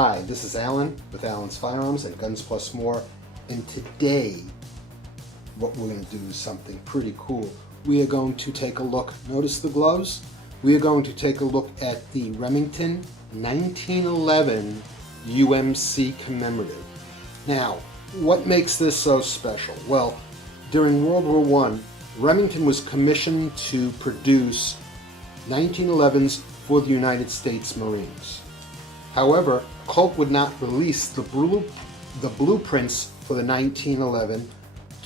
Hi, this is Alan with Alan's Firearms and Guns Plus More, and today what we're going to do is something pretty cool. We are going to take a look, notice the gloves? We are going to take a look at the Remington 1911 UMC Commemorative. Now, what makes this so special? Well, during World War I, Remington was commissioned to produce 1911s for the United States Marines. However, Colt would not release the blueprints for the 1911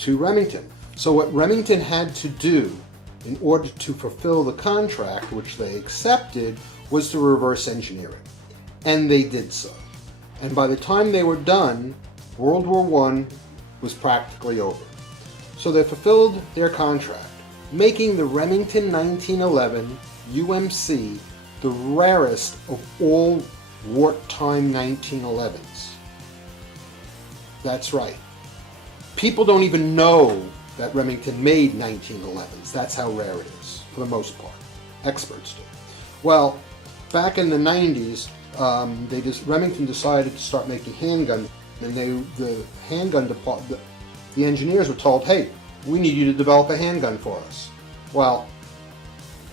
to Remington. So what Remington had to do in order to fulfill the contract, which they accepted, was to reverse engineer it. And they did so. And by the time they were done, World War I was practically over. So they fulfilled their contract, making the Remington 1911 UMC the rarest of all wartime 1911s. That's right. People don't even know that Remington made 1911s. That's how rare it is, for the most part. Experts do. Well, back in the 90s, Remington decided to start making handguns, and the handgun department, the engineers were told, hey, we need you to develop a handgun for us. Well,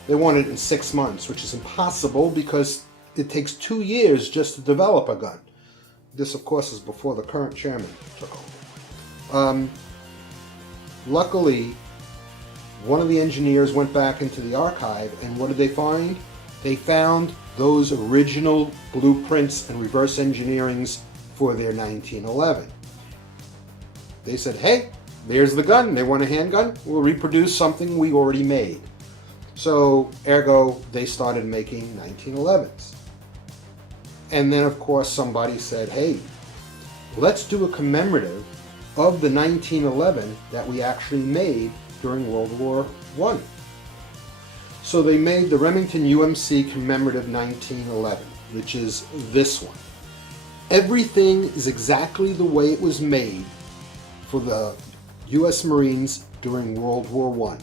they wanted it in 6 months, which is impossible because it takes 2 years just to develop a gun. This, of course, is before the current chairman took over. Luckily, one of the engineers went back into the archive, and what did they find? They found those original blueprints and reverse engineerings for their 1911. They said, hey, there's the gun. They want a handgun? We'll reproduce something we already made. So, ergo, they started making 1911s. And then, of course, somebody said, hey, let's do a commemorative of the 1911 that we actually made during World War I. So they made the Remington UMC Commemorative 1911, which is this one. Everything is exactly the way it was made for the U.S. Marines during World War I.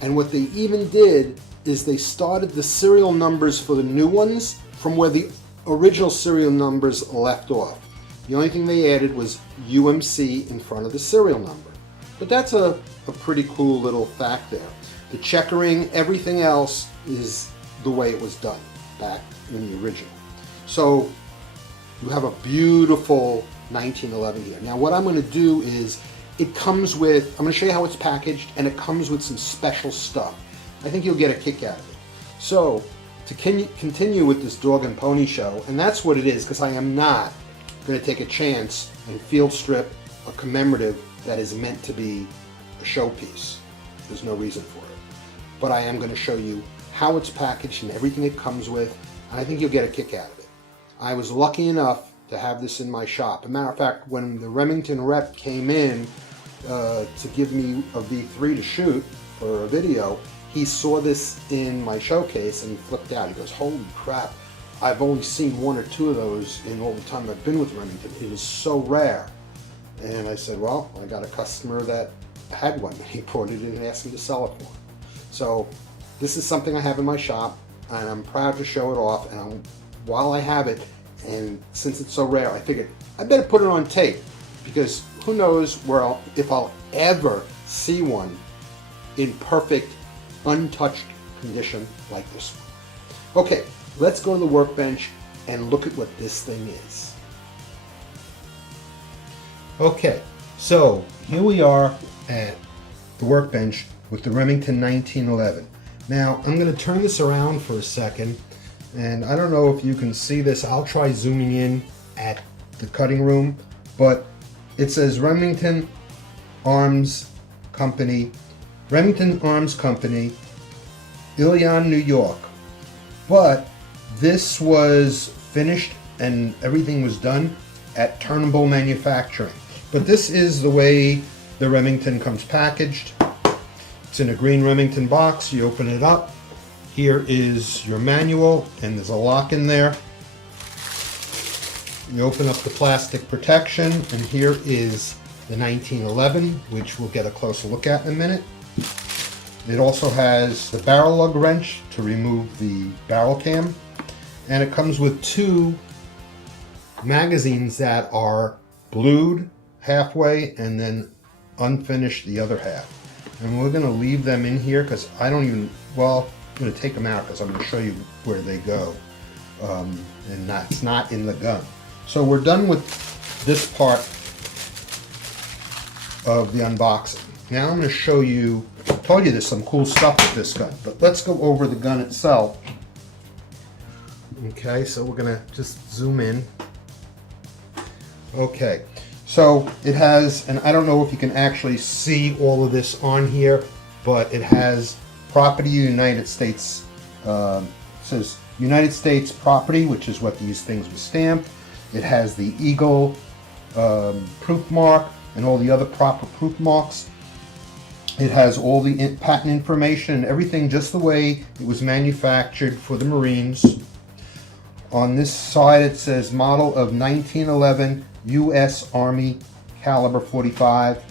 And what they even did is they started the serial numbers for the new ones from where the original serial numbers left off. The only thing they added was UMC in front of the serial number. But that's a pretty cool little fact there. The checkering, everything else is the way it was done back in the original. So you have a beautiful 1911 here. Now what I'm going to do is, it comes with, I'm going to show you how it's packaged, and it comes with some special stuff. I think you'll get a kick out of it. So to continue with this dog and pony show, and that's what it is, because I am not going to take a chance and field strip a commemorative that is meant to be a showpiece. There's no reason for it. But I am going to show you how it's packaged and everything it comes with, and I think you'll get a kick out of it. I was lucky enough to have this in my shop. As a matter of fact, when the Remington rep came in to give me a V3 to shoot for a video, he saw this in my showcase and he flipped out. He goes, holy crap, I've only seen 1 or 2 of those in all the time I've been with Remington. It is so rare. And I said, well, I got a customer that had one. He brought it in and asked me to sell it for him. So this is something I have in my shop, and I'm proud to show it off. And while I have it, and since it's so rare, I figured I better put it on tape, because who knows if I'll ever see one in perfect, untouched condition like this one. Okay, let's go to the workbench and look at what this thing is. Okay, so here we are at the workbench with the Remington 1911. Now, I'm going to turn this around for a second, and I don't know if you can see this. I'll try zooming in at the cutting room, but it says Remington Arms Company, Remington Arms Company, Ilion, New York. But this was finished and everything was done at Turnbull Manufacturing. But this is the way the Remington comes packaged. It's in a green Remington box. You open it up. Here is your manual, and there's a lock in there. You open up the plastic protection, and here is the 1911, which we'll get a closer look at in a minute. It also has the barrel lug wrench to remove the barrel cam, and it comes with two magazines that are blued halfway and then unfinished the other half. And we're going to leave them in here because I don't even, well, I'm going to take them out because I'm going to show you where they go. And that's not in the gun. So we're done with this part of the unboxing. Now I'm going to show you, I told you there's some cool stuff with this gun, but let's go over the gun itself. Okay, so we're going to just zoom in. Okay, so it has, and I don't know if you can actually see all of this on here, but it has property United States, says United States property, which is what these things were stamped. It has the Eagle proof mark and all the other proper proof marks. It has all the patent information and everything just the way it was manufactured for the Marines. On this side it says model of 1911 U.S. Army caliber 45,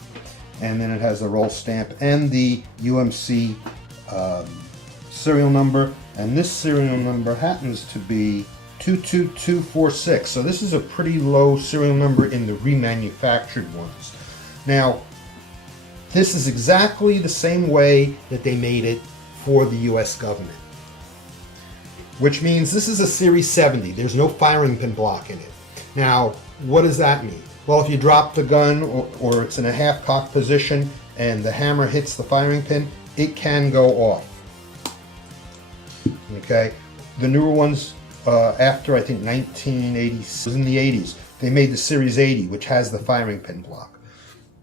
and then it has the roll stamp and the UMC serial number, and this serial number happens to be 22246. So this is a pretty low serial number in the remanufactured ones. Now, this is exactly the same way that they made it for the U.S. government, which means this is a Series 70. There's no firing pin block in it. Now, what does that mean? Well, if you drop the gun or it's in a half-cocked position and the hammer hits the firing pin, it can go off. Okay, the newer ones after I think 1980, was in the 80s, they made the Series 80, which has the firing pin block.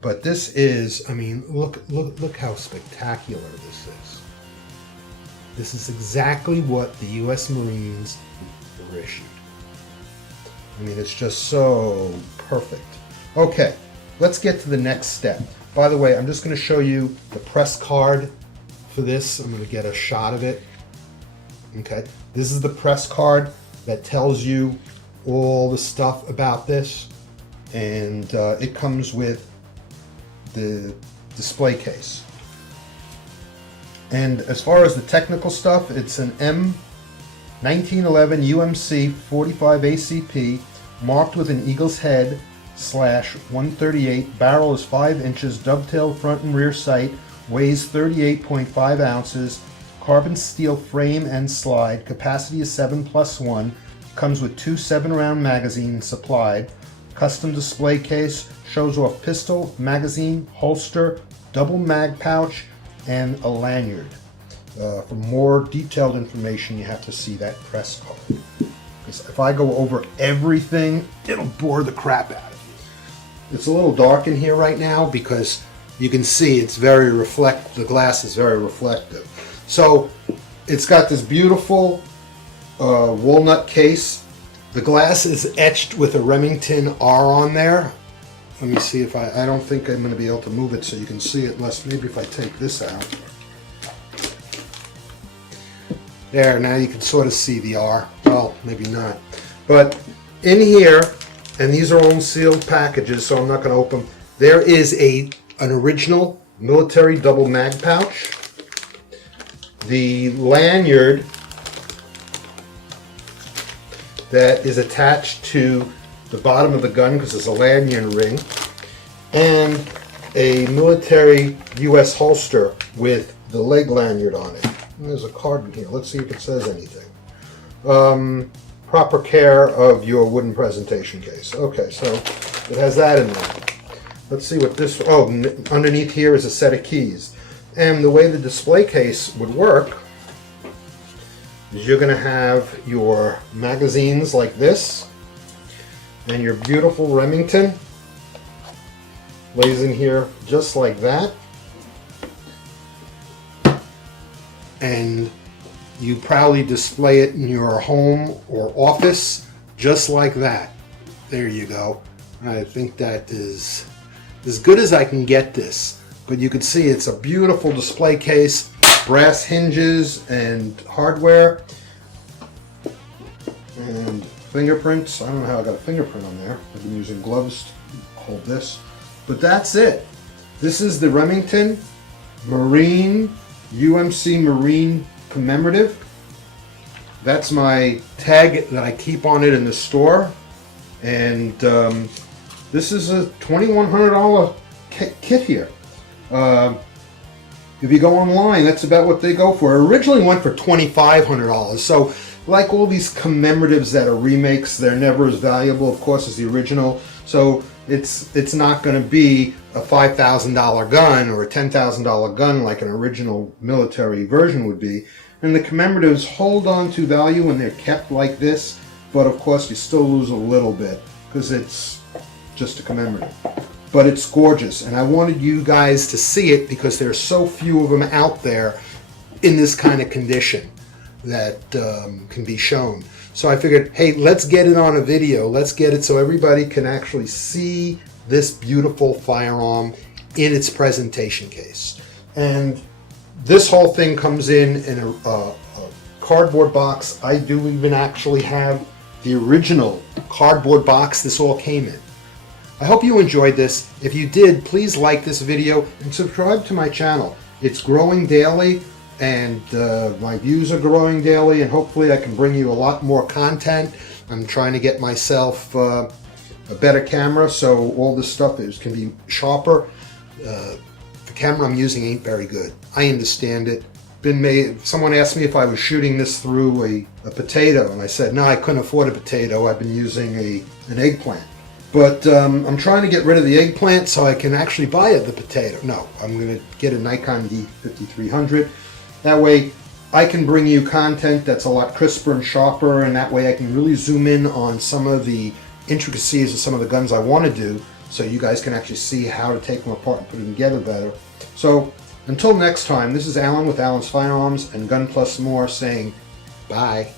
But this is, I mean, look how spectacular this is. This is exactly what the U.S. Marines were issued. I mean, it's just so perfect. Okay, let's get to the next step. By the way, I'm just going to show you the press card for this. I'm going to get a shot of it. Okay, this is the press card that tells you all the stuff about this, and it comes with the display case. And as far as the technical stuff, it's an M1911 UMC 45 ACP marked with an eagle's head /138. Barrel is 5 inches, dovetail front and rear sight, weighs 38.5 ounces. Carbon steel frame and slide. Capacity is 7+1. Comes with 2 7-round magazines supplied. Custom display case. Shows off pistol, magazine, holster, double mag pouch, and a lanyard. For more detailed information, you have to see that press card. Because if I go over everything, it'll bore the crap out of you. It's a little dark in here right now because you can see it's very the glass is very reflective. So it's got this beautiful walnut case. The glass is etched with a Remington R on there. Let me see if I don't think I'm going to be able to move it so you can see it, unless maybe if I take this out. There, now you can sort of see the R. Well, maybe not. But in here, and these are all sealed packages, so I'm not going to open them. There is an original military double mag pouch. The lanyard that is attached to the bottom of the gun, because there's a lanyard ring, and a military U.S. holster with the leg lanyard on it. And there's a card in here. Let's see if it says anything. Proper care of your wooden presentation case. Okay, so it has that in there. Let's see what this, oh, underneath here is a set of keys. And the way the display case would work is you're going to have your magazines like this, and your beautiful Remington lays in here just like that. And you proudly display it in your home or office just like that. There you go. I think that is as good as I can get this. But you can see it's a beautiful display case, brass hinges and hardware, and fingerprints. I don't know how I got a fingerprint on there. I've been using gloves to hold this. But that's it. This is the Remington Marine UMC Marine Commemorative. That's my tag that I keep on it in the store. And this is a $2,100 kit here. If you go online, that's about what they go for. It originally went for $2,500. So like all these commemoratives that are remakes, they're never as valuable, of course, as the original. So it's not going to be a $5,000 gun or a $10,000 gun like an original military version would be. And the commemoratives hold on to value when they're kept like this, but of course you still lose a little bit because it's just a commemorative. But it's gorgeous, and I wanted you guys to see it because there's so few of them out there in this kind of condition that can be shown. So I figured, hey, let's get it on a video. Let's get it so everybody can actually see this beautiful firearm in its presentation case. And this whole thing comes in a cardboard box. I do even actually have the original cardboard box this all came in. I hope you enjoyed this. If you did, please like this video and subscribe to my channel. It's growing daily, and my views are growing daily, and hopefully I can bring you a lot more content. I'm trying to get myself a better camera so all this stuff can be sharper. The camera I'm using ain't very good. I understand it. Someone asked me if I was shooting this through a potato, and I said no, I couldn't afford a potato. I've been using an eggplant. But I'm trying to get rid of the eggplant so I can actually buy the potato. No, I'm going to get a Nikon D5300. That way I can bring you content that's a lot crisper and sharper, and that way I can really zoom in on some of the intricacies of some of the guns I want to do, so you guys can actually see how to take them apart and put them together better. So until next time, this is Alan with Alan's Firearms and Gun Plus More saying bye.